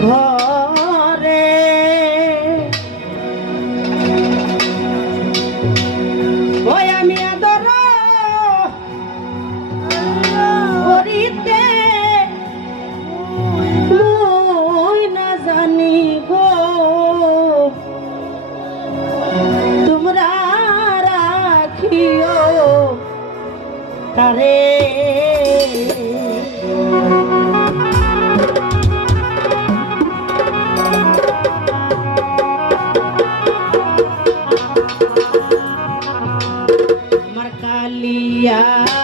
ঘরে। ওই আমি আদর করিতে মই না জানিব। তোমরা রাখিও তারে। Yeah.